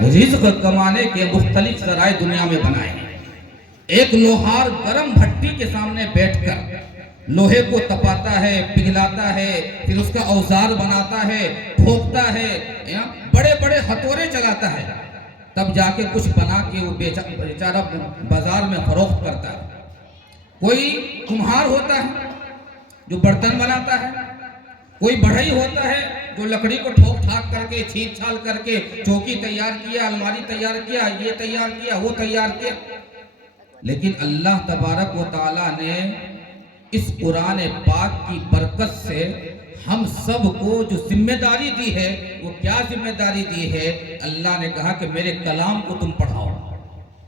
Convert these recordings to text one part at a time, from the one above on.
رزق کمانے کے مختلف ذرائع دنیا میں بنائے ہیں۔ ایک لوہار گرم بھٹی کے سامنے بیٹھ کر لوہے کو تپاتا ہے، پگھلاتا ہے، پھر اس کا اوزار بناتا ہے، ٹھوکتا ہے، بڑے بڑے ہتھوڑے چلاتا ہے، تب جا کے کچھ بنا کے وہ بیچارہ بازار میں فروخت کرتا ہے۔ کوئی کمہار ہوتا ہے جو برتن بناتا ہے، کوئی بڑھئی ہوتا ہے جو لکڑی کو ٹھوک ٹھاک کر کے چھیل چھال کر کے چوکی تیار کیا، الماری تیار کیا، یہ تیار کیا، وہ تیار کیا۔ لیکن اللہ تبارک و تعالیٰ نے اس قرآن پاک کی برکت سے ہم سب کو جو ذمہ داری دی ہے، وہ کیا ذمہ داری دی ہے؟ اللہ نے کہا کہ میرے کلام کو تم پڑھاؤ،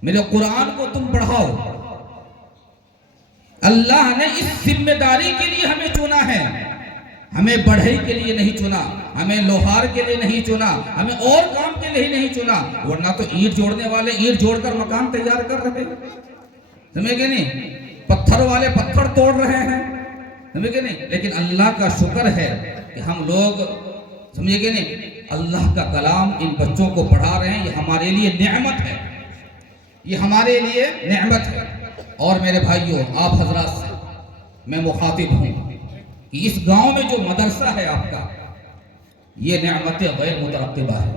میرے قرآن کو تم پڑھاؤ۔ اللہ نے اس ذمہ داری کے لیے ہمیں چنا ہے، ہمیں بڑھئی کے لیے نہیں چنا، ہمیں لوہار کے لیے نہیں چنا، ہمیں اور کام کے لیے نہیں چنا، ورنہ تو اینٹ جوڑنے والے اینٹ جوڑ کر مکان تیار کر رہے ہیں، سمجھے کہ نہیں؟ پتھر والے پتھر توڑ رہے ہیں، سمجھے کہ نہیں؟ لیکن اللہ کا شکر ہے کہ ہم لوگ، سمجھے کہ نہیں، اللہ کا کلام ان بچوں کو پڑھا رہے ہیں۔ یہ ہمارے لیے نعمت ہے، یہ ہمارے لیے نعمت ہے۔ اور میرے بھائیوں، آپ حضرات سے میں مخاطب ہوں کہ اس گاؤں میں جو مدرسہ ہے آپ کا، یہ نعمت غیر مترقبہ ہے،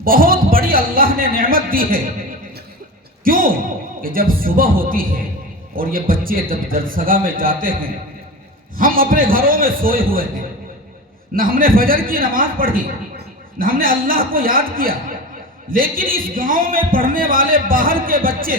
بہت بڑی اللہ نے نعمت دی ہے۔ کیوں کہ جب صبح ہوتی ہے اور یہ بچے جب درسگاہ میں جاتے ہیں، ہم اپنے گھروں میں سوئے ہوئے ہیں، نہ ہم نے فجر کی نماز پڑھی، نہ ہم نے اللہ کو یاد کیا، لیکن اس گاؤں میں پڑھنے والے باہر کے بچے،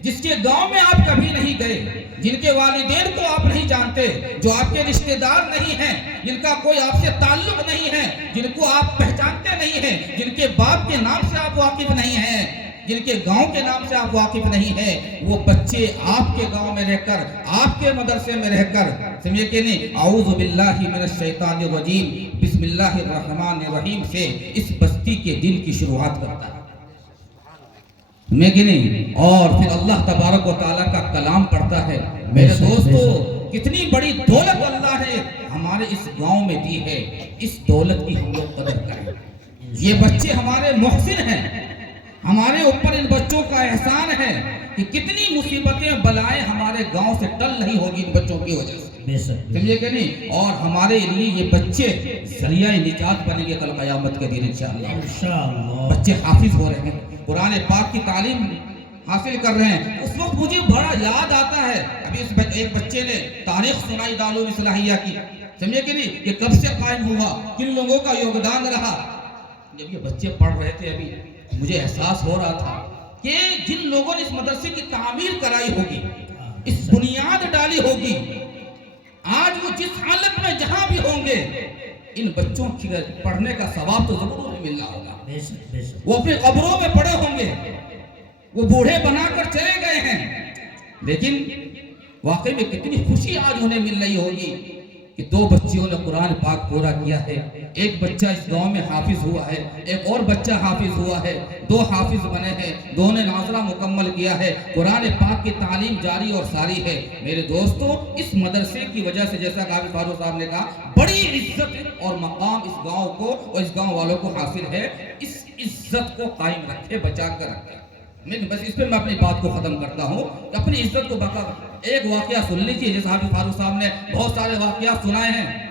جس کے گاؤں میں آپ کبھی نہیں گئے، جن کے والدین کو آپ نہیں جانتے، جو آپ کے رشتہ دار نہیں ہیں، جن کا کوئی آپ سے تعلق نہیں ہے، جن کو آپ پہچانتے نہیں ہیں، جن کے باپ کے نام سے آپ واقف نہیں ہیں، جن کے گاؤں کے نام سے آپ واقف نہیں ہیں، وہ بچے آپ کے گاؤں میں رہ کر، آپ کے مدرسے میں رہ کر، سمجھے کہ نہیں، اعوذ باللہ من الشیطان الرجیم بسم اللہ الرحمن الرحیم سے اس بستی کے دن کی شروعات کرتا ہے، میں کہ نہیں؟ اور پھر اللہ تبارک و تعالیٰ کا کلام پڑھتا ہے۔ میرے دوستو، کتنی بڑی دولت اللہ نے ہمارے اس گاؤں میں دی ہے، اس دولت کی ہم لوگ قدر کریں۔ یہ بچے ہمارے محسن ہیں، ہمارے اوپر ان بچوں کا احسان ہے کہ کتنی مصیبتیں بلائیں ہمارے گاؤں سے ٹل نہیں ہوگی ان بچوں کی وجہ سے، سمجھے کہ نہیں؟ اور ہمارے لیے یہ بچے ذریعہ نجات بنیں گے کل قیامت کے دن انشاءاللہ۔ بچے حافظ ہو رہے ہیں، قرآن پاک کی تعلیم حاصل کر رہے ہیں۔ اس وقت مجھے بڑا یاد آتا ہے، ابھی ایک بچے نے تاریخ سنائی دارالعلوم اصلاحیہ کی، سمجھے کہ نہیں، یہ کب سے قائم ہوا، کن لوگوں کا یوگدان رہا۔ جب یہ بچے پڑھ رہے تھے، ابھی مجھے احساس ہو رہا تھا کہ جن لوگوں نے اس مدرسے کی تعمیر کرائی ہوگی، اس بنیاد ڈالی ہوگی، آج وہ جس حالت میں جہاں بھی ہوں گے، ان بچوں کی پڑھنے کا ثواب تو ضرور مل رہا ہوگا۔ وہ اپنی قبروں میں پڑے ہوں گے، وہ بوڑھے بنا کر چلے گئے ہیں، لیکن واقعی میں کتنی خوشی آج انہیں مل رہی ہوگی کہ دو بچیوں نے قرآن پاک پورا کیا ہے، ایک بچہ اس گاؤں میں حافظ ہوا ہے، ایک اور بچہ حافظ ہوا ہے، دو حافظ بنے ہیں، دو نے ناظرہ مکمل کیا ہے، قرآن پاک کی تعلیم جاری اور ساری ہے۔ میرے دوستو، اس مدرسے کی وجہ سے جیسا غازی فاروق صاحب نے کہا، بڑی عزت اور مقام اس گاؤں کو اور اس گاؤں والوں کو حاصل ہے۔ اس عزت کو قائم رکھے، بچا کر رکھے۔ بس اس پہ میں اپنی بات کو ختم کرتا ہوں، اپنی عزت کو بقا۔ ایک واقعہ سن لیجیے، جیسے حافظ فاروق صاحب نے بہت سارے واقعات سنائے ہیں،